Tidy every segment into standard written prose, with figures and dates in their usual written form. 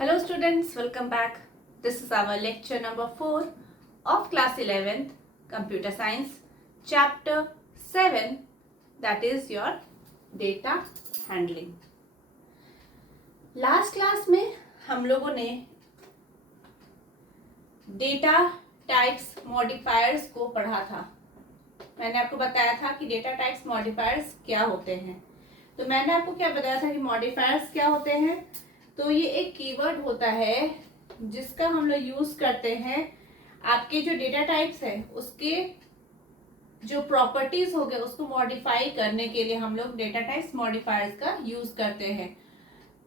Hello students, welcome back. This is our lecture number 4 of class 11th Computer Science chapter 7, that is your data handling. Last class में हम लोगों ने data types modifiers को पढ़ा था. मैंने आपको बताया था कि डेटा टाइप्स मॉडिफायर्स क्या होते हैं. तो मैंने आपको क्या बताया था कि मॉडिफायर्स क्या होते हैं. तो ये एक कीवर्ड होता है जिसका हम लोग यूज करते हैं आपके जो डेटा टाइप्स है उसके जो प्रॉपर्टीज हो गए उसको मॉडिफाई करने के लिए हम लोग डेटा टाइप्स मॉडिफायर्स का यूज करते हैं.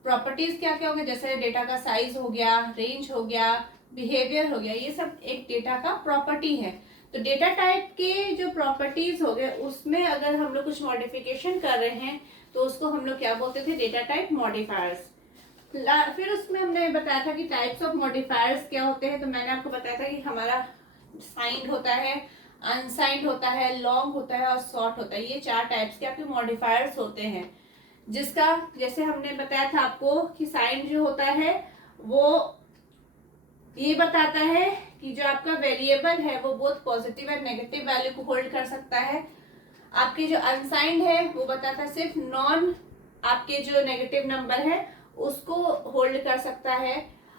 प्रॉपर्टीज क्या क्या हो गया, जैसे डेटा का साइज हो गया, रेंज हो गया, बिहेवियर हो गया, ये सब एक डेटा का प्रॉपर्टी है. तो डेटा टाइप के जो प्रॉपर्टीज हो गए उसमें अगर हम लोग कुछ मॉडिफिकेशन कर रहे हैं तो उसको हम लोग क्या बोलते थे, डेटा टाइप मॉडिफायर्स. फिर उसमें हमने बताया था कि टाइप्स ऑफ मॉडिफायर्स क्या होते हैं. तो मैंने आपको बताया था कि हमारा साइंड होता है, अनसाइंड होता है, लॉन्ग होता है और शॉर्ट होता है. ये चार टाइप्स के आपके मॉडिफायर्स होते हैं. जिसका जैसे हमने बताया था आपको कि साइंड जो होता है वो ये बताता है कि जो आपका वेरिएबल है वो बहुत पॉजिटिव और नेगेटिव वैल्यू को होल्ड कर सकता है. आपके जो अनसाइंड है वो बताता है सिर्फ नॉन आपके जो नेगेटिव नंबर है उसको होल्ड कर सकता है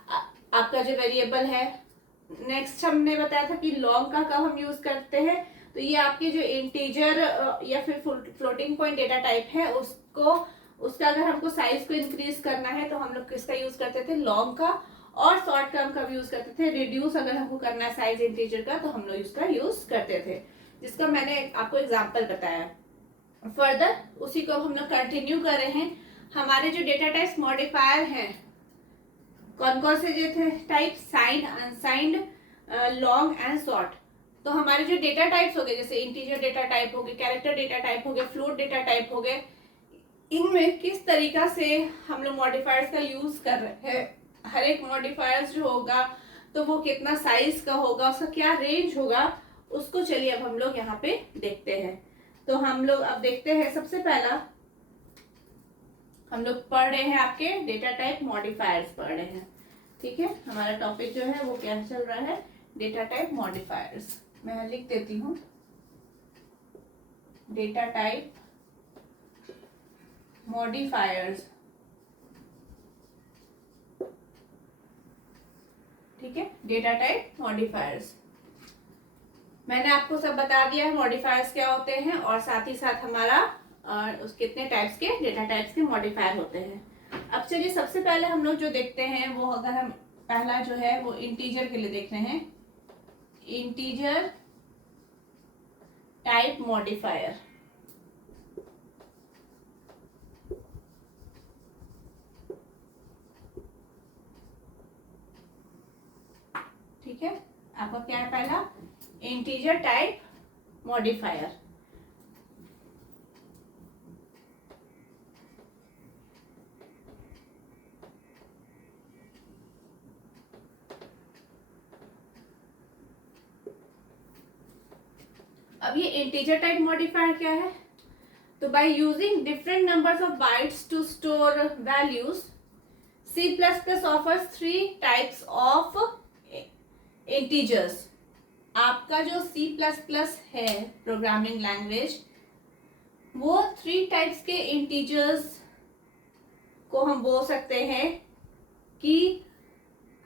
आपका जो वेरिएबल है. नेक्स्ट हमने बताया था कि लॉन्ग का कब हम यूज करते हैं. तो ये आपके जो इंटीजर या फिर फ्लोटिंग पॉइंट डेटा टाइप है उसका अगर हमको साइज को इंक्रीज करना है तो हम लोग किसका यूज करते थे, लॉन्ग का. और शॉर्ट का हम कब यूज करते थे, रिड्यूस अगर हमको करना है साइज इंटीजर का तो हम लोग इसका यूज करते थे, जिसका मैंने आपको एग्जाम्पल बताया. फर्दर उसी को हम लोग कंटिन्यू कर रहे हैं. हमारे जो डेटा टाइप्स मॉडिफायर हैं कौन कौन से जो थे type, signed, unsigned, long and short. तो हमारे जो डेटा टाइप्स हो गए जैसे इंटीजर डेटा टाइप हो गए, कैरेक्टर डेटा टाइप हो गए, फ्लोट डेटा टाइप हो गए, इनमें किस तरीका से हम लोग मॉडिफायर्स का यूज कर रहे हैं. हर एक मॉडिफायर्स जो होगा तो वो कितना साइज का होगा, उसका क्या रेंज होगा, उसको चलिए अब हम लोग यहाँ पे देखते हैं. तो हम लोग अब देखते हैं, सबसे पहला हम लोग पढ़ रहे हैं आपके डेटा टाइप मॉडिफायर्स पढ़ रहे हैं. ठीक है, हमारा टॉपिक जो है वो क्या चल रहा है, डेटा टाइप मॉडिफायर्स. मैं लिख देती हूँ डेटा टाइप मॉडिफायर्स. ठीक है, डेटा टाइप मॉडिफायर्स. मैंने आपको सब बता दिया है मॉडिफायर्स क्या होते हैं और साथ ही साथ हमारा उस कितने टाइप्स के डेटा टाइप्स के मॉडिफायर होते हैं. अब चलिए सबसे पहले हम लोग जो देखते हैं वो अगर हम पहला जो है वो इंटीजर के लिए देख रहे हैं, इंटीजर टाइप मॉडिफायर. ठीक है, आपका क्या है पहला, इंटीजर टाइप मॉडिफायर. अब ये इंटीजर टाइप मॉडिफायर क्या है, तो by using different numbers of bytes to store values C++ offers 3 types of integers. आपका जो C++ है प्रोग्रामिंग लैंग्वेज वो 3 टाइप्स के इंटीजर्स को हम बोल सकते हैं कि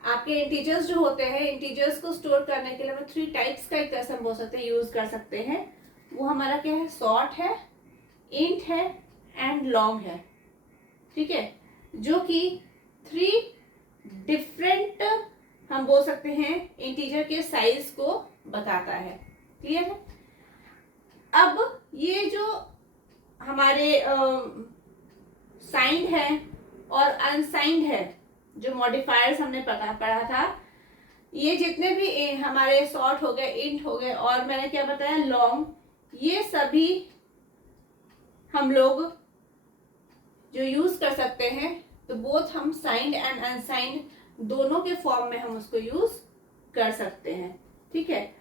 आपके इंटीजर्स जो होते हैं, इंटीजर्स को स्टोर करने के लिए हम 3 टाइप्स का एक तरह से हम बोल सकते हैं, यूज कर सकते हैं. वो हमारा क्या है, शॉर्ट है, इंट है एंड लॉन्ग है. ठीक है, जो कि 3 डिफरेंट हम बोल सकते हैं इंटीजर के साइज को बताता है. क्लियर है. अब ये जो हमारे साइंड है और अनसाइंड है जो मॉडिफायर्स हमने पढ़ा था, ये जितने भी हमारे शॉर्ट हो गए, इंट हो गए और मैंने क्या बताया लॉन्ग, ये सभी हम लोग जो यूज कर सकते हैं. तो बोथ हम साइंड एंड अनसाइंड दोनों के फॉर्म में हम उसको यूज कर सकते हैं. ठीक है,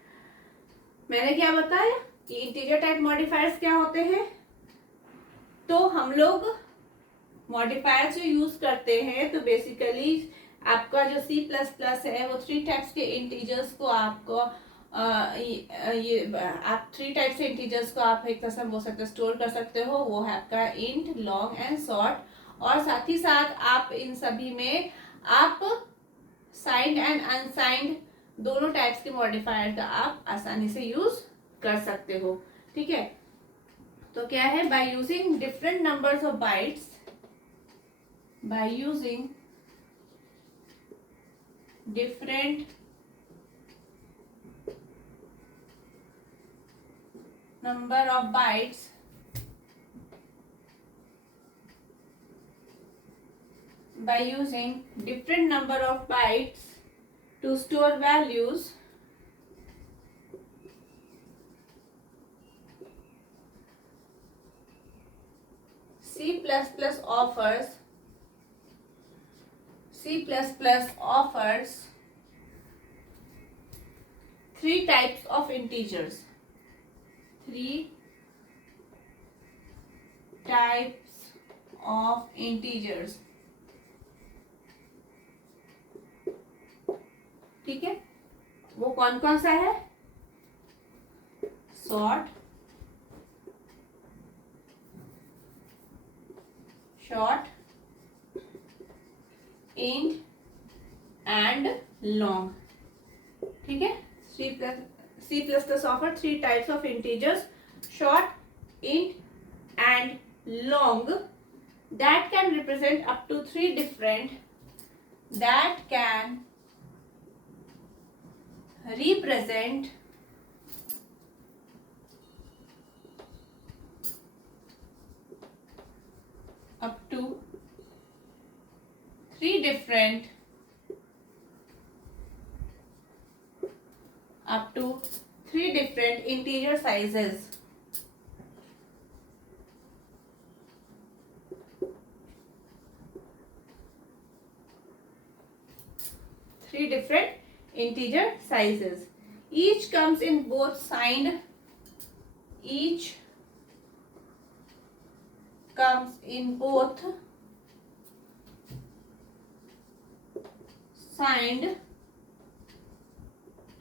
मैंने क्या बताया कि इंटीजर टाइप मॉडिफायर्स क्या होते हैं. तो हम लोग मॉडिफायर्स जो यूज करते हैं तो बेसिकली आपका जो C++ है वो 3 टाइप्स के इंटीजर्स को आपको आप 3 टाइप से इंटीजर्स को आप एक तरह से बोल सकते स्टोर कर सकते हो। वो है आपका इंट, लॉन्ग एंड शॉर्ट। और साथ ही साथ आप इन सभी में आप साइंड एंड अनसाइंड दोनों टाइप्स के मॉडिफायर का आप आसानी से यूज कर सकते हो। ठीक है, तो क्या है, bye using different numbers of bytes, bye using different number of bytes by using different number of bytes to store values, C++ offers 3 types of integers. 3 types of integers. ठीक है, वो कौन कौन सा है? Short, int and long. ठीक है, C++ offer 3 types of integers, short, int and long, that can represent up to 3 different up to 3 different integer sizes. Three different integer sizes. Each comes in both signed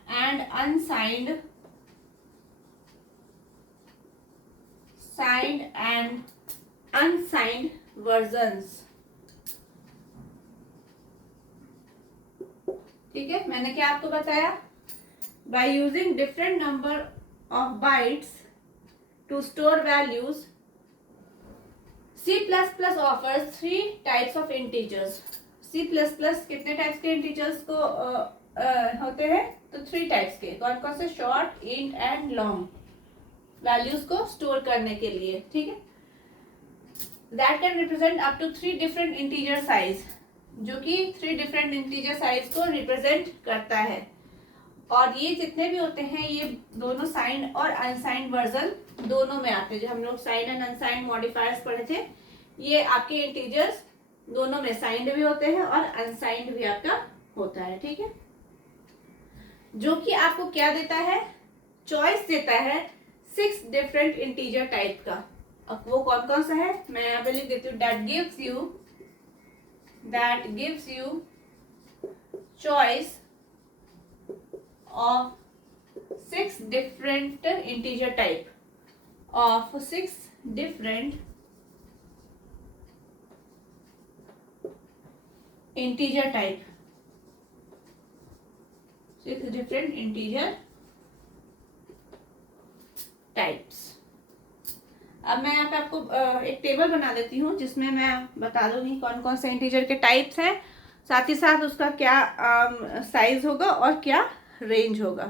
and unsigned, signed and unsigned versions. ठीक है, मैंने क्या आपको बताया? By using different number of bytes to store values, C++ offers 3 types of integers. C++ कितने types के integers को होते हैं? तो 3 टाइप्स के। कौन कौन से? Short, int and long values को स्टोर करने के लिए। ठीक है, that can represent up to 3 different integer size, जो कि 3 डिफरेंट इंटीजर साइज को रिप्रेजेंट करता है। और ये जितने भी होते हैं ये दोनों साइंड और अनसाइंड वर्जन दोनों में आते हैं। जो हम लोग साइंड एंड अनसाइंड मॉडिफायर्स पढ़े थे, ये आपके इंटीजर्स दोनों में साइंड भी होते हैं और अनसाइंड भी आपका होता है। ठीक है, जो कि आपको क्या देता है? चॉइस देता है 6 डिफरेंट इंटीजर टाइप का। अब वो कौन कौन सा है मैं यहाँ पे लिख देती हूँ। that gives you choice of 6 different integer type, of 6 different integer type, 6 different integer types। अब मैं यहाँ पे आपको एक टेबल बना देती हूँ जिसमें मैं बता दूंगी कौन कौन से इंटीजर के टाइप्स हैं, साथ ही साथ उसका क्या साइज होगा और क्या रेंज होगा।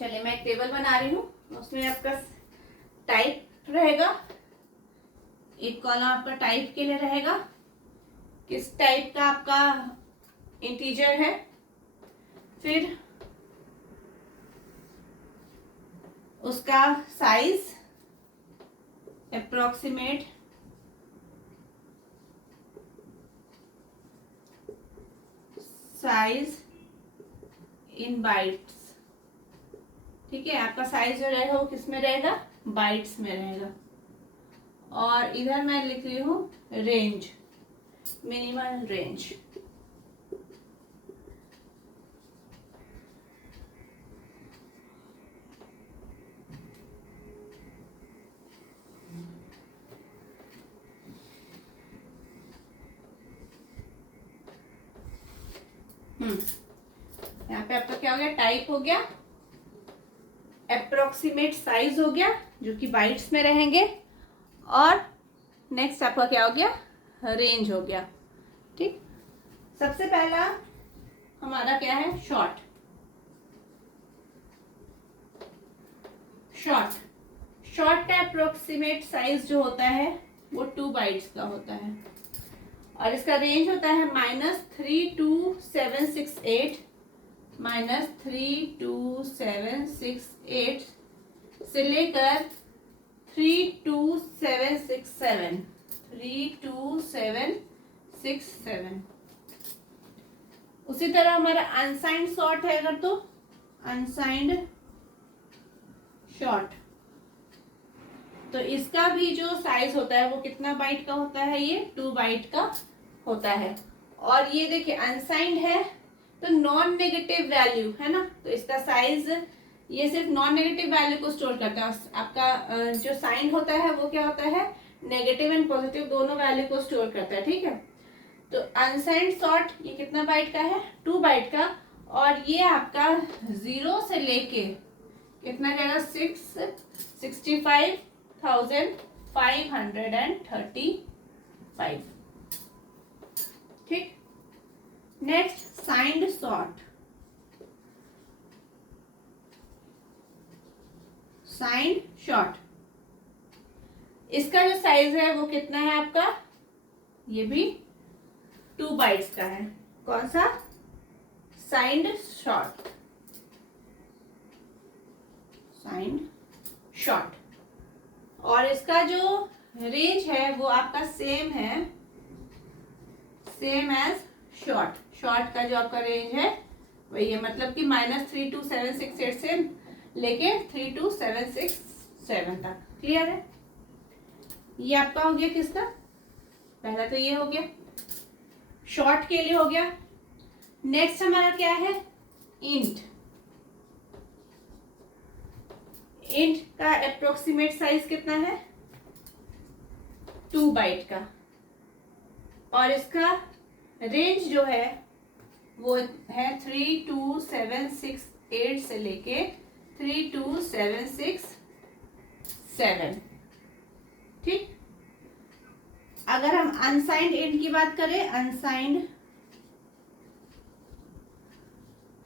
चलिए मैं एक टेबल बना रही हूँ, उसमें आपका टाइप रहेगा, एक कॉलम आपका टाइप के लिए रहेगा, किस टाइप का आपका इंटीजर है, फिर उसका size, approximate size in bytes. ठीक है, आपका साइज जो रहेगा वो किस में रहेगा? बाइट्स में रहेगा। और इधर मैं लिख रही हूँ रेंज, मिनिमल रेंज। यहाँ पे आपका क्या हो गया, टाइप हो गया, अप्रोक्सीमेट साइज हो गया जो कि बाइट्स में रहेंगे, और नेक्स्ट आपका क्या हो गया, रेंज हो गया। ठीक, सबसे पहला हमारा क्या है, शॉर्ट। शॉर्ट का अप्रोक्सीमेट साइज जो होता है वो 2 बाइट्स का होता है, और इसका रेंज होता है -32768 -32768 से लेकर 32767। उसी तरह हमारा अनसाइंड शॉर्ट है अगर, तो अनसाइंड शॉर्ट, तो इसका भी जो साइज होता है वो कितना बाइट का होता है, ये 2 बाइट का होता है। और ये देखिए अनसाइंड है तो नॉन नेगेटिव वैल्यू है ना, तो इसका साइज ये सिर्फ नॉन नेगेटिव वैल्यू को स्टोर करता है। आपका जो साइन होता है वो क्या होता है, नेगेटिव एंड पॉजिटिव दोनों वैल्यू को स्टोर करता है। ठीक है, तो अनसाइंड शॉर्ट ये कितना बाइट का है, 2 बाइट का, और ये आपका 0 से लेके कितना जाएगा, 65,535। ठीक, next signed short. Signed short, इसका जो साइज है वो कितना है आपका, ये भी 2 बाइट्स का है। कौन सा, साइंड शॉर्ट, साइंड शॉर्ट। और इसका जो रेंज है वो आपका सेम है, सेम एज शॉर्ट। शॉर्ट का जो आपका रेंज है वही है, मतलब कि -32768 से लेके 32767 तक। क्लियर है, ये आपका हो गया किसका, पहला तो ये हो गया शॉर्ट के लिए हो गया। नेक्स्ट हमारा क्या है, इंट। इंट का अप्रोक्सीमेट साइज कितना है, 2 बाइट का, और इसका रेंज जो है वो है 32768 से लेके 32767। ठीक, अगर हम अनसाइंड इंट की बात करें, अनसाइंड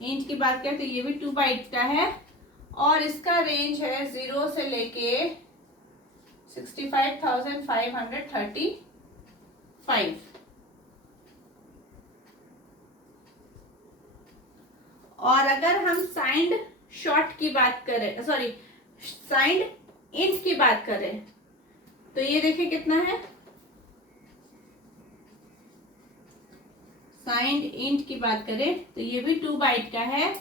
इंट की बात करें तो ये भी 2 बाइट का है, और इसका रेंज है 0 से लेके 65,535। और अगर हम साइंड शॉर्ट की बात करें, सॉरी साइंड इंट की बात करें, तो ये देखिए कितना है, साइंड इंट की बात करें तो ये भी 2 बाइट का है,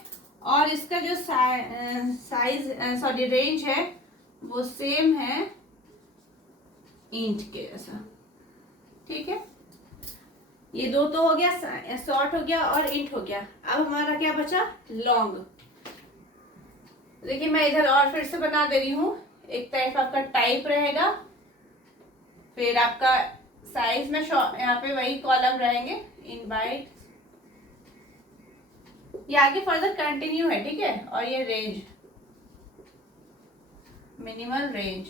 और इसका जो साइज सॉरी रेंज है वो सेम है इंट के जैसा। ठीक है, ये दो तो हो गया, शॉर्ट हो गया और इंट हो गया। अब हमारा क्या बचा, लॉन्ग। देखिए मैं इधर और फिर से बना दे रही हूँ। एक तरफ आपका टाइप रहेगा, फिर आपका साइज में यहाँ पे वही कॉलम रहेंगे, इन बाइट, ये आगे फर्दर कंटिन्यू है। ठीक है, और ये रेंज, मिनिमल रेंज।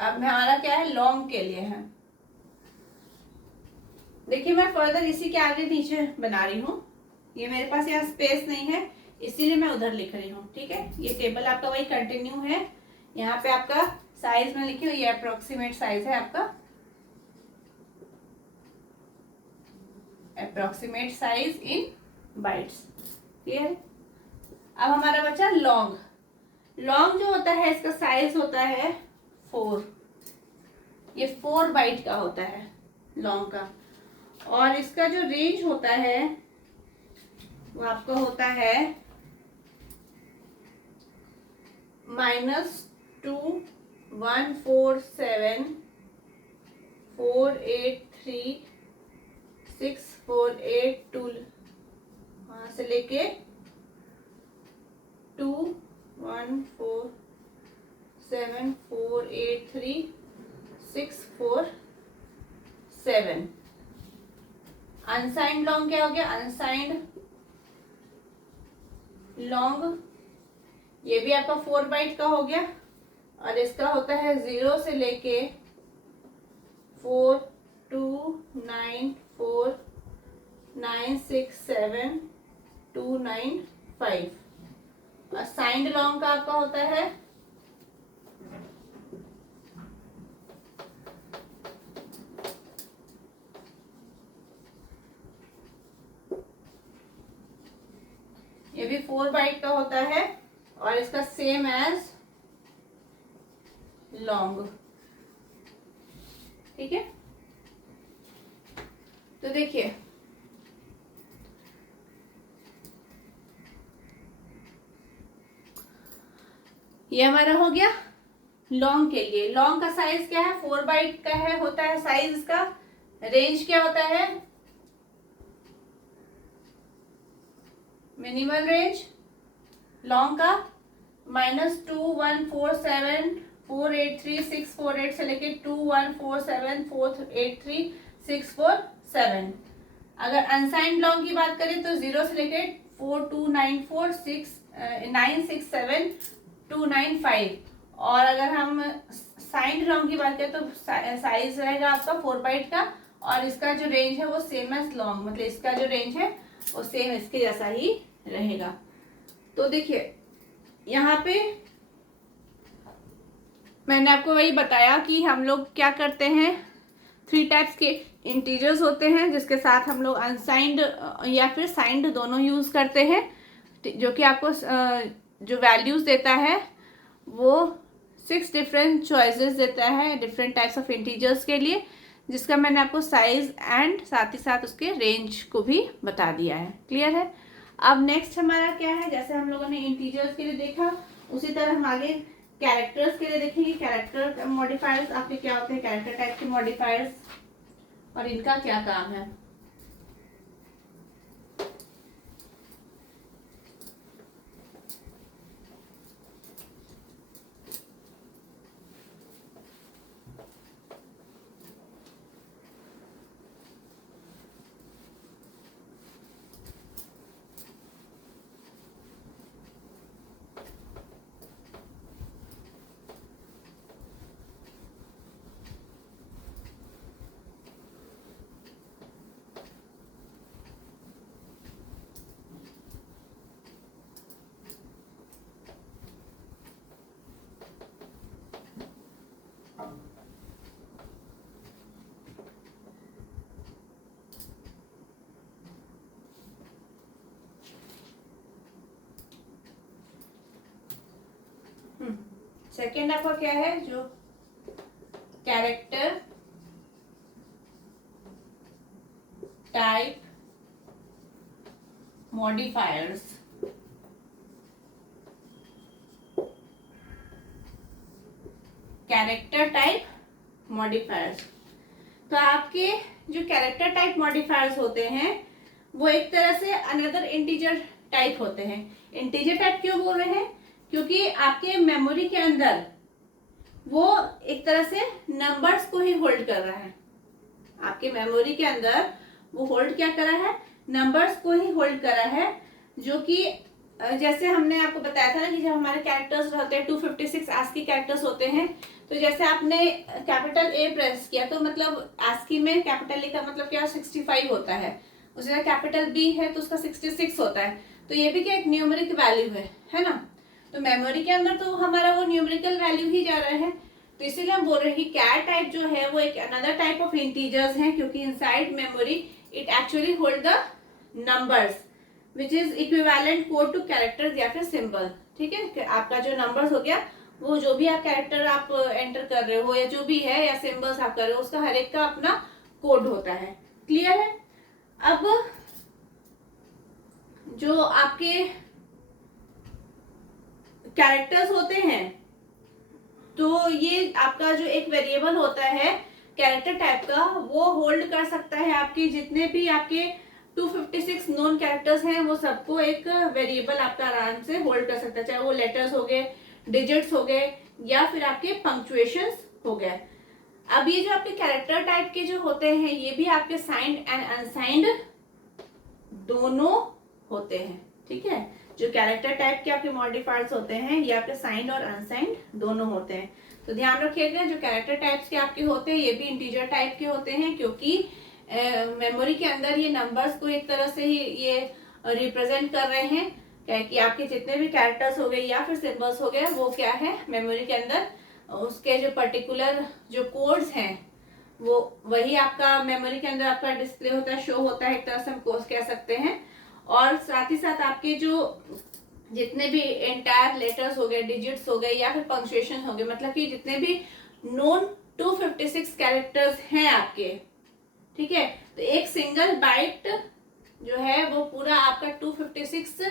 अब हमारा क्या है, लॉन्ग के लिए है। देखिए मैं फर्दर इसी के आगे नीचे बना रही हूँ, ये मेरे पास यहाँ स्पेस नहीं है इसीलिए मैं उधर लिख रही हूँ। ठीक है, ये टेबल आपका वही कंटिन्यू है। यहाँ पे आपका साइज में लिखी हुई, ये अप्रोक्सीमेट साइज है आपका, approximate size in bytes. Clear, अब हमारा बचा लॉन्ग। लॉन्ग जो होता है इसका साइज होता है 4, ये 4 बाइट का होता है लॉन्ग का, और इसका जो रेंज होता है वो आपका होता है -2147483648 वहां से लेके 2147483647। अनसाइंड लॉन्ग क्या हो गया? अनसाइंड लॉन्ग ये भी आपका 4 बाइट का हो गया और इसका होता है 0 से लेके 42949672995। और साइंड लॉन्ग का आपका होता है ये भी 4 बाइट का होता है और इसका सेम एज लॉन्ग। ठीक है, तो देखिए ये हमारा हो गया लॉन्ग के लिए। लॉन्ग का साइज क्या है? 4 बाइट का है, होता है साइज का। रेंज क्या होता है? मिनिमल रेंज लॉन्ग का -2147483648 से लेके 2147483647। अगर अनसाइंड लॉन्ग की बात करें तो 0 से लेके 42946967295। और अगर हम साइंड लॉन्ग की बात करें तो साइज रहेगा आपका 4 बाइट का और इसका जो रेंज है वो सेम एज लॉन्ग, मतलब इसका जो रेंज है वो सेम इसके जैसा ही रहेगा। तो देखिए यहाँ पे मैंने आपको वही बताया कि हम लोग क्या करते हैं, 3 टाइप्स के इंटीजर्स होते हैं जिसके साथ हम लोग अनसाइंड या फिर साइंड दोनों यूज करते हैं, जो कि आपको जो वैल्यूज देता है वो 6 डिफरेंट चॉइसेस देता है डिफरेंट टाइप्स ऑफ इंटीजर्स के लिए, जिसका मैंने आपको साइज एंड साथ ही साथ उसके रेंज को भी बता दिया है। क्लियर है? अब नेक्स्ट हमारा क्या है, जैसे हम लोगों ने इंटीजर्स के लिए देखा उसी तरह हम आगे कैरेक्टर्स के लिए देखेंगे। कैरेक्टर मॉडिफायर्स आपके क्या होते हैं, कैरेक्टर टाइप के मॉडिफायर्स, और इनका क्या काम है। सेकेंड आपका क्या है, जो character type modifiers. Character type modifiers, तो आपके जो कैरेक्टर टाइप मॉडिफायर्स होते हैं वो एक तरह से अनदर इंटीजर टाइप होते हैं। इंटीजर टाइप क्यों बोल रहे हैं? क्योंकि आपके मेमोरी के अंदर वो एक तरह से नंबर्स को ही होल्ड कर रहा है। आपके मेमोरी के अंदर वो होल्ड क्या कर रहा है? नंबर्स को ही होल्ड कर रहा है, जो कि जैसे हमने आपको बताया था ना कि जब हमारे कैरेक्टर्स होते हैं 256 ASCII कैरेक्टर्स होते हैं, तो जैसे आपने कैपिटल ए प्रेस किया तो मतलब ASCII में कैपिटल ए का मतलब क्या 65 होता है, उसी तरह कैपिटल बी है तो उसका 66 होता है। तो ये भी क्या एक न्यूमेरिक वैल्यू है ना। तो मेमोरी के अंदर तो हमारा वो न्यूमेरिकल वैल्यू ही जा रहा है, तो इसीलिए हम बोल रहे हैं कि कैर टाइप जो है वो एक अनदर टाइप ऑफ इंटीजर्स हैं, क्योंकि inside memory it actually hold the numbers which is equivalent code to characters या फिर सिंबल। ठीक है, आपका जो नंबर्स हो गया वो जो भी आप कैरेक्टर आप एंटर कर रहे हो या जो भी है या सिंबल्स आप कर रहे हो उसका हर एक का अपना कोड होता है। क्लियर है? अब जो आपके कैरेक्टर्स होते हैं, तो ये आपका जो एक वेरिएबल होता है कैरेक्टर टाइप का, वो होल्ड कर सकता है आपके जितने भी आपके 256 नॉन कैरेक्टर्स हैं, वो सबको एक वेरिएबल आपका आराम से होल्ड कर सकता है, चाहे वो लेटर्स हो गए, डिजिट्स हो गए, या फिर आपके पंक्चुएशंस हो गए। अब ये जो आपके कैरेक्टर टाइप के जो होते हैं, ये भी आपके साइंड एंड अनसाइंड दोनों होते हैं, ठीक है। जो कैरेक्टर टाइप के आपके मॉडिफायर्स होते हैं, ये आपके साइंड और अनसाइंड दोनों होते हैं। तो ध्यान रखिएगा, जो कैरेक्टर टाइप्स के आपके होते हैं, ये भी इंटीजर टाइप के होते हैं, क्योंकि मेमोरी के अंदर ये नंबर्स को एक तरह से ही ये रिप्रेजेंट कर रहे हैं कि आपके जितने भी कैरेक्टर्स हो गए या फिर सिंबल्स हो गए, वो क्या है, मेमोरी के अंदर उसके जो पर्टिकुलर जो कोड्स हैं, वो वही आपका मेमोरी के अंदर आपका डिस्प्ले होता है, शो होता है, एक तरह से हम कोर्स कह सकते हैं। और साथ ही साथ आपके जो जितने भी एंटायर लेटर्स हो गए, डिजिट्स हो गए, या फिर पंक्चुएशन हो गए, मतलब कि जितने भी नोन 256 कैरेक्टर्स हैं आपके, ठीक है, तो एक सिंगल बाइट जो है वो पूरा आपका 256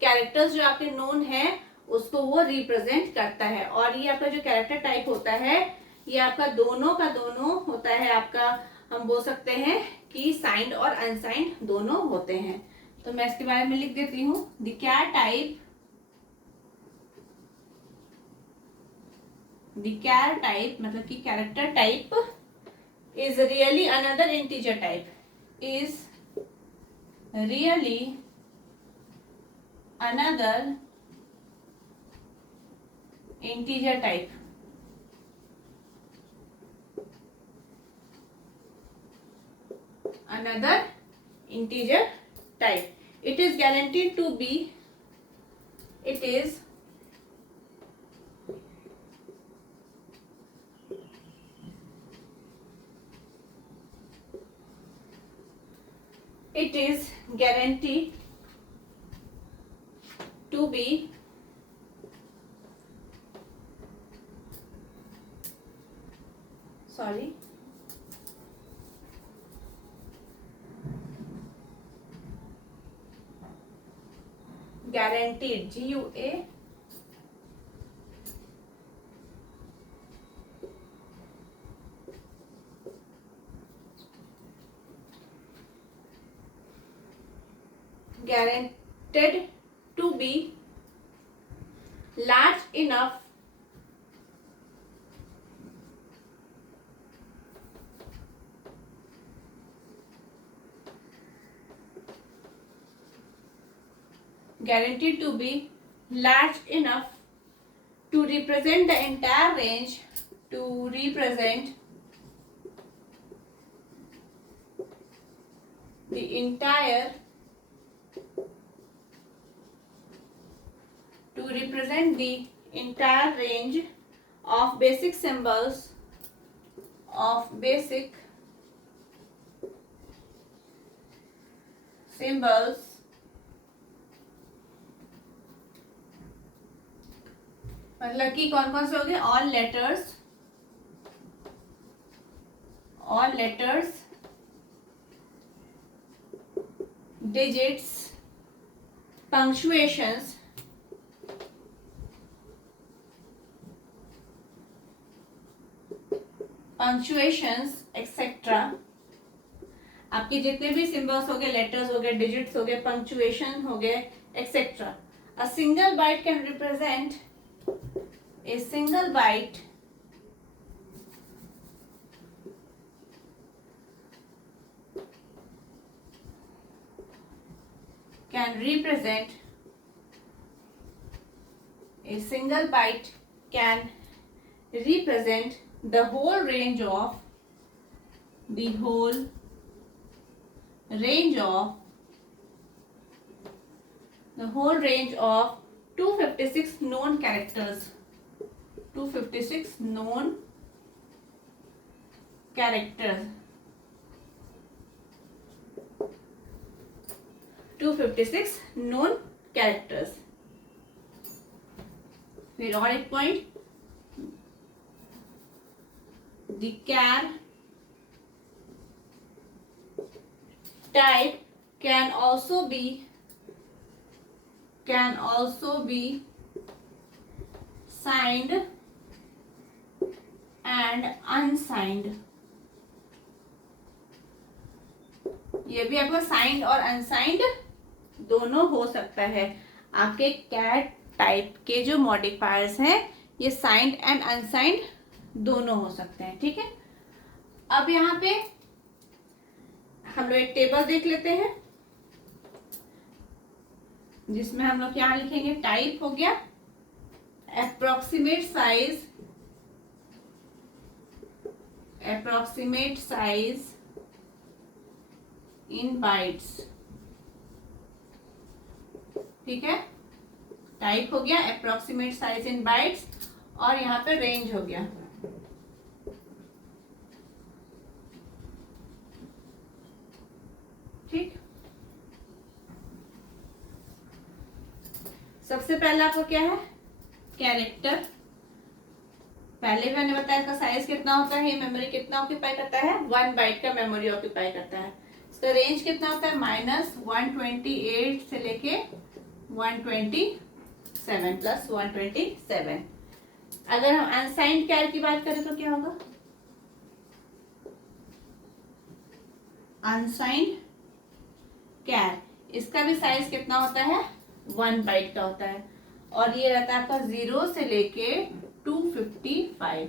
कैरेक्टर्स जो आपके नोन है उसको वो रिप्रेजेंट करता है। और ये आपका जो कैरेक्टर टाइप होता है, ये आपका दोनों का दोनों होता है, आपका हम बोल सकते हैं कि साइंड और अनसाइंड दोनों होते हैं। तो मैं इसके बारे में लिख देती हूँ, the char type, the char type मतलब कि character type is really another integer type, is really another integer type. Another integer type. It is guaranteed to be, it is guaranteed to be guaranteed, GUA guaranteed to be large enough to represent the entire range, to represent the entire range of basic symbols, of basic symbols मतलब कि कौन कौन से हो गए, all letters, digits, punctuations, etcetera. आपके जितने भी सिंबल्स हो गए, लेटर्स हो गए, डिजिट्स हो गए, पंक्चुएशन हो गए, etcetera. A single byte can represent a single byte can represent the whole range of 256 known characters, 256 known characters, 256 known characters। फिर और एक point, the char type can also be can also be signed and unsigned. ये भी आपका signed और unsigned दोनों हो सकता है। आपके कैट टाइप के जो मॉडिफायर्स हैं ये साइंड एंड अनसाइंड दोनों हो सकते हैं। ठीक है, अब यहाँ पे हम लोग एक टेबल देख लेते हैं जिसमें हम लोग क्या लिखेंगे, टाइप हो गया, अप्रोक्सीमेट साइज इन बाइट्स। ठीक है, टाइप हो गया, अप्रोक्सीमेट साइज इन बाइट्स, और यहाँ पे रेंज हो गया। ठीक, सबसे पहला आपको क्या है, कैरेक्टर। पहले भी मैंने बताया इसका साइज कितना होता है, मेमोरी कितना ऑक्यूपाई करता है, 1 बाइट का मेमोरी ऑक्यूपाई करता है। इसका रेंज कितना होता है, -128 से लेके 127 प्लस 127। अगर हम अनसाइंड कैर की बात करें तो क्या होगा, अनसाइंड कैर, इसका भी साइज कितना होता है, 1 बाइट का होता है, और ये रहता है आपका 0 से लेके 255,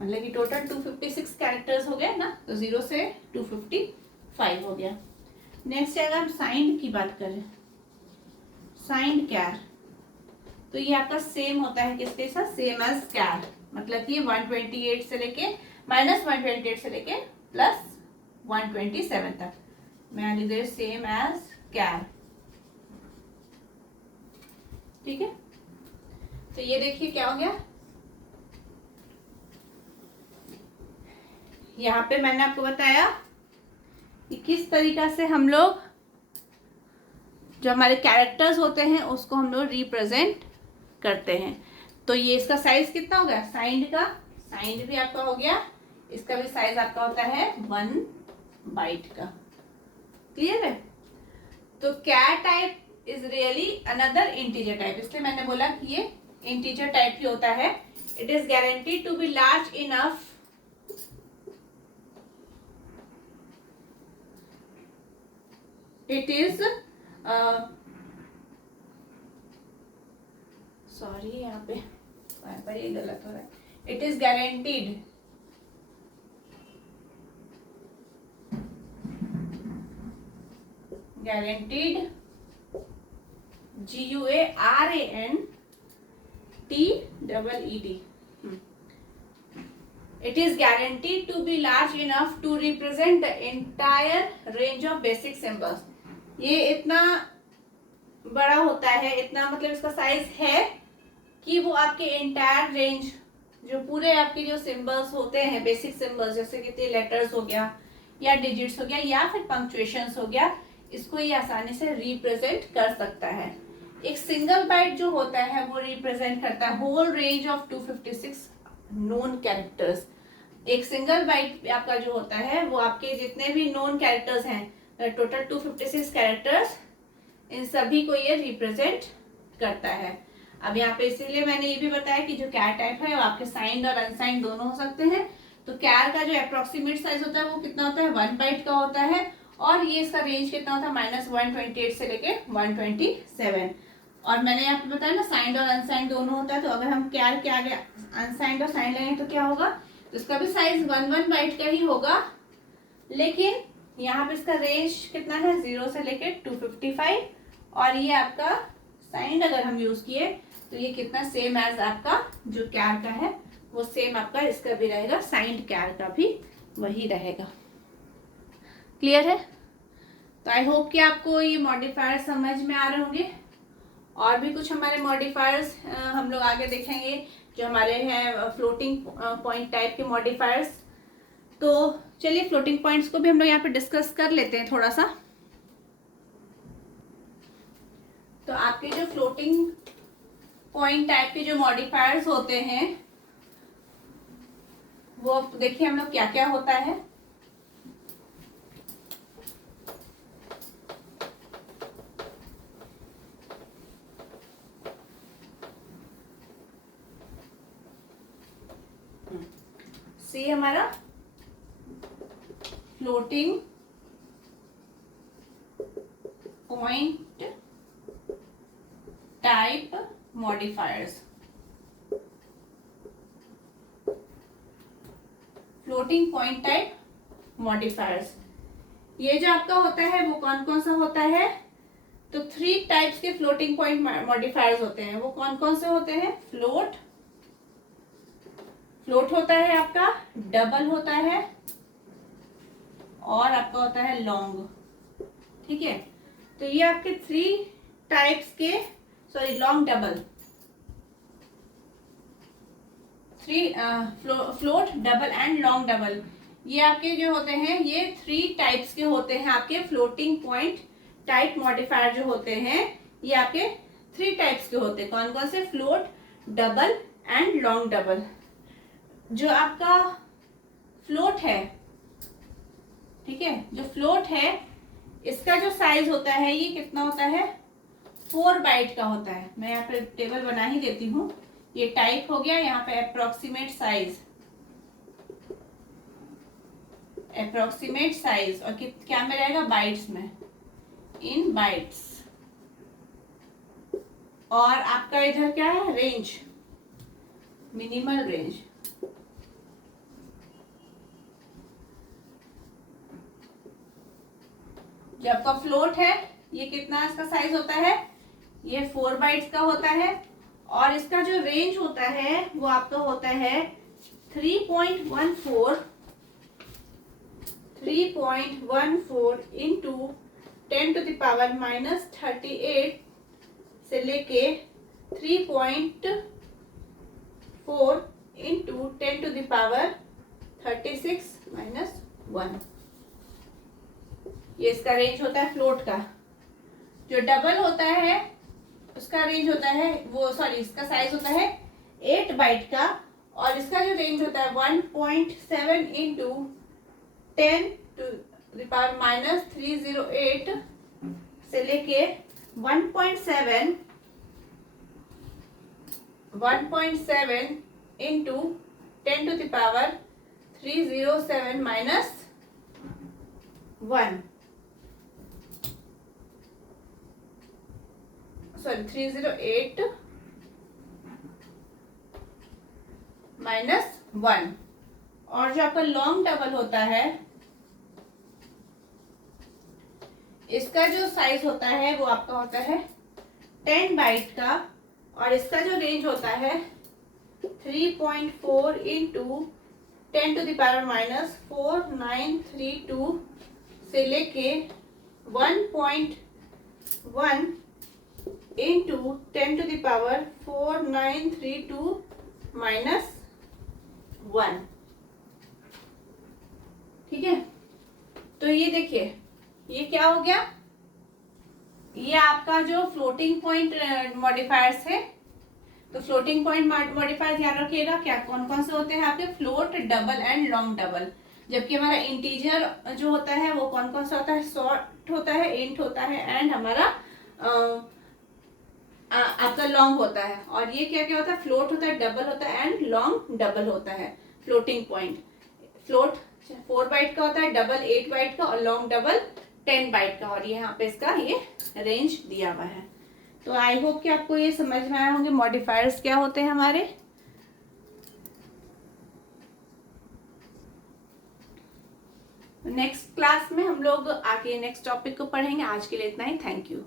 मतलब कि टोटल 256 कैरेक्टर्स हो गए ना, तो 0 से 255 हो गया। नेक्स्ट अगर हम साइंड की बात करें, साइंड कैर, तो ये आपका सेम होता है किसके साथ, सेम एज कैर, मतलब कि 128 से लेके -128 से लेके प्लस 127 तक। मैं लिख दे सेम एज कैर। ठीक है, तो ये देखिए क्या हो गया, यहाँ पे मैंने आपको बताया कि किस तरीका से हम लोग जो हमारे कैरेक्टर्स होते हैं उसको हम लोग रिप्रेजेंट करते हैं। तो ये इसका साइज कितना हो गया, साइंड का, साइंड भी आपका हो गया, इसका भी साइज आपका होता है 1 बाइट का। क्लियर है, तो char type is really another integer type, इसलिए मैंने बोला कि ये इंटीजर टाइप ही होता है। It is guaranteed to be large enough it is sorry यहाँ पे ये गलत हो रहा है, it is guaranteed GUARANTEED, it is guaranteed to be large enough to represent the entire range of basic symbols। ये इतना बड़ा होता है, इतना मतलब इसका साइज है कि वो आपके एंटायर रेंज, जो पूरे आपके जो सिंबल्स होते हैं, बेसिक सिंबल्स, जैसे कि लेटर्स हो गया या डिजिट्स हो गया या फिर पंक्चुएशंस हो गया, इसको ये आसानी से रिप्रेजेंट कर सकता है। एक सिंगल बाइट जो होता है वो रिप्रेजेंट करता है whole range of 256 known characters. एक सिंगल बाइट आपका जो होता है वो आपके जितने भी नोन कैरेक्टर्स हैं, टोटल 256 कैरेक्टर्स, इन सभी को ये रिप्रेजेंट करता है। अब यहाँ पे इसीलिए मैंने ये भी बताया कि जो कैर टाइप है वो आपके साइंड और अनसाइंड दोनों हो सकते हैं। तो कैर का जो अप्रोक्सीमेट साइज होता है वो कितना होता है, 1 बाइट का होता है, और ये इसका रेंज कितना होता है, -128 से लेके 127। और मैंने यहाँ पे बताया ना साइंड और अनसाइंड दोनों होता है, तो अगर हम कैर के आगे अनसाइंड और साइंड लेंगे तो क्या होगा, तो इसका भी साइज 1 बाइट का ही होगा, लेकिन यहाँ पे इसका रेंज कितना है, 0 से लेके 255, और ये आपका साइंड अगर हम यूज किए तो ये कितना सेम एज आपका जो कैर का है वो सेम आपका इसका भी रहेगा, साइंड कैर का भी वही रहेगा। क्लियर है, तो आई होप कि आपको ये मॉडिफायर समझ में आ रहे होंगे। और भी कुछ हमारे मॉडिफायर्स हम लोग आगे देखेंगे जो हमारे हैं फ्लोटिंग पॉइंट टाइप के मॉडिफायर्स। तो चलिए फ्लोटिंग पॉइंट्स को भी हम लोग यहाँ पे डिस्कस कर लेते हैं थोड़ा सा। तो आपके जो फ्लोटिंग पॉइंट टाइप के जो मॉडिफायर्स होते हैं वो देखिए हम लोग क्या क्या होता है। सी हमारा floating point type modifiers. Floating point type modifiers, ये जो आपका होता है वो कौन कौन सा होता है? तो 3 टाइप्स के फ्लोटिंग पॉइंट मॉडिफायर्स होते हैं। वो कौन कौन से होते हैं? फ्लोट होता है आपका, डबल होता है, और आपका होता है लॉन्ग। ठीक है, तो ये आपके 3 टाइप्स के, sorry long double, 3 float double and long double, ये आपके जो होते हैं ये 3 टाइप्स के होते हैं। आपके फ्लोटिंग पॉइंट टाइप मॉडिफायर जो होते हैं ये आपके 3 टाइप्स के होते हैं। कौन कौन से? Float, double and long double. जो आपका फ्लोट है, ठीक है, जो फ्लोट है इसका जो साइज होता है ये कितना होता है? 4 बाइट का होता है। मैं यहाँ पे टेबल बना ही देती हूँ। ये टाइप हो गया, यहाँ पे अप्रोक्सीमेट साइज, और क्या में रहेगा? बाइट्स में, इन बाइट्स। और आपका इधर क्या है? Range, minimal range. जो आपका फ्लोट है ये कितना इसका साइज होता है? ये 4 बाइट्स का होता है, और इसका जो रेंज होता है वो आपका होता है 3.14 इंटू 10⁻38 से लेके 3.4 इंटू 10⁻36-1, ये इसका रेंज होता है फ्लोट का। जो डबल होता है उसका रेंज होता है इसका साइज होता है 8 बाइट का, और इसका जो रेंज होता है 1.7 इंटू 10⁻308 से लेके 1.7 इंटू 10⁻307-1, 308-1। और जो आपका लॉन्ग डबल होता है इसका जो साइज होता है वो आपका होता है 10 बाइट का, और इसका जो रेंज होता है 3.4 इंटू 10⁻4932 से लेके 1.1 इंटू 10⁻4932-1। ठीक है, तो ये देखिए ये क्या हो गया? ये आपका जो फ्लोटिंग पॉइंट मॉडिफायर्स है। तो फ्लोटिंग पॉइंट मॉडिफायर ध्यान रखिएगा क्या कौन कौन से होते हैं आपके? Float, double and long double. जबकि हमारा इंटीजर जो होता है वो कौन कौन सा होता है? शॉर्ट होता है, इंट होता है, एंड हमारा आपका लॉन्ग होता है। और ये क्या क्या होता है? फ्लोट होता है, डबल होता है, एंड लॉन्ग डबल होता है। फ्लोटिंग पॉइंट, फ्लोट 4 बाइट का होता है, डबल 8 बाइट का, और लॉन्ग डबल 10 बाइट का। और ये यहाँ पे इसका ये रेंज दिया हुआ है। तो आई होप कि आपको ये समझ में आए होंगे मॉडिफायर्स क्या होते हैं हमारे। नेक्स्ट क्लास में हम लोग आगे नेक्स्ट टॉपिक को पढ़ेंगे। आज के लिए इतना ही। Thank you.